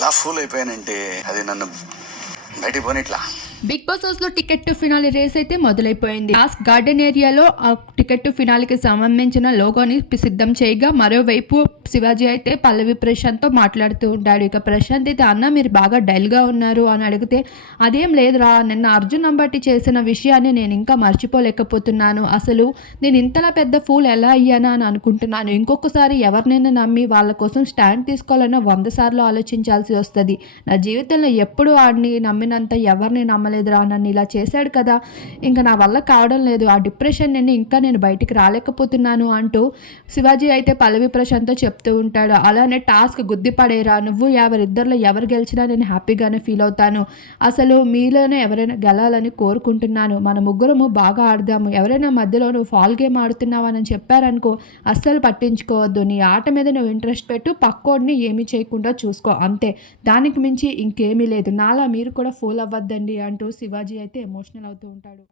ఎలా ఫూల్ అయిపోయానంటే అది నన్ను బయటికి పోనిట్లా. బిగ్ బాస్ హౌస్లో టికెట్ టు ఫినాలి రేస్ అయితే మొదలైపోయింది. ఆస్క్ గార్డెన్ ఏరియాలో ఆ టికెట్ టు ఫినాలికి సంబంధించిన లోగోని సిద్ధం చేయగా మరోవైపు శివాజీ అయితే పల్లవి ప్రశాంత్తో మాట్లాడుతూ ఉంటాడు. ఇక ప్రశాంత్ అయితే అన్న మీరు బాగా డల్గా ఉన్నారు అని అడిగితే అదేం లేదురా నిన్న అర్జున్ అంబటి చేసిన విషయాన్ని నేను ఇంకా మర్చిపోలేకపోతున్నాను. అసలు నేను ఇంతలా పెద్ద ఫూల్ ఎలా అయ్యానా అని అనుకుంటున్నాను. ఇంకొకసారి ఎవరినైనా నమ్మి వాళ్ళ కోసం స్టాండ్ తీసుకోవాలన్నా వంద సార్లు ఆలోచించాల్సి వస్తుంది. నా జీవితంలో ఎప్పుడు వాడిని నమ్మినంత ఎవరిని నమ్మ నమ్మలేదురా నన్ను ఇలా చేశాడు కదా. ఇంకా నా వల్ల కావడం లేదు ఆ డిప్రెషన్ నేను ఇంకా నేను బయటికి రాలేకపోతున్నాను అంటూ శివాజీ అయితే పల్లవి ప్రశాంత్తో చెప్తూ ఉంటాడు. అలానే టాస్క్ గుద్దిపడేరా నువ్వు ఎవరిద్దరిలో ఎవరు గెలిచినా నేను హ్యాపీగానే ఫీల్ అవుతాను. అసలు మీలోనే ఎవరైనా గెలాలని కోరుకుంటున్నాను. మన ముగ్గురము బాగా ఆడదాము. ఎవరైనా మధ్యలో నువ్వు ఫాల్ గేమ్ ఆడుతున్నావని చెప్పారనుకో అస్సలు పట్టించుకోవద్దు. నీ ఆట మీద నువ్వు ఇంట్రెస్ట్ పెట్టు పక్కోడిని ఏమీ చేయకుండా చూసుకో అంతే. దానికి మించి ఇంకేమీ లేదు. నాలా మీరు కూడా ఫూల్ అవ్వద్దండి అంటూ శివాజీ అయితే ఎమోషనల్ అవుతూ ఉంటాడు.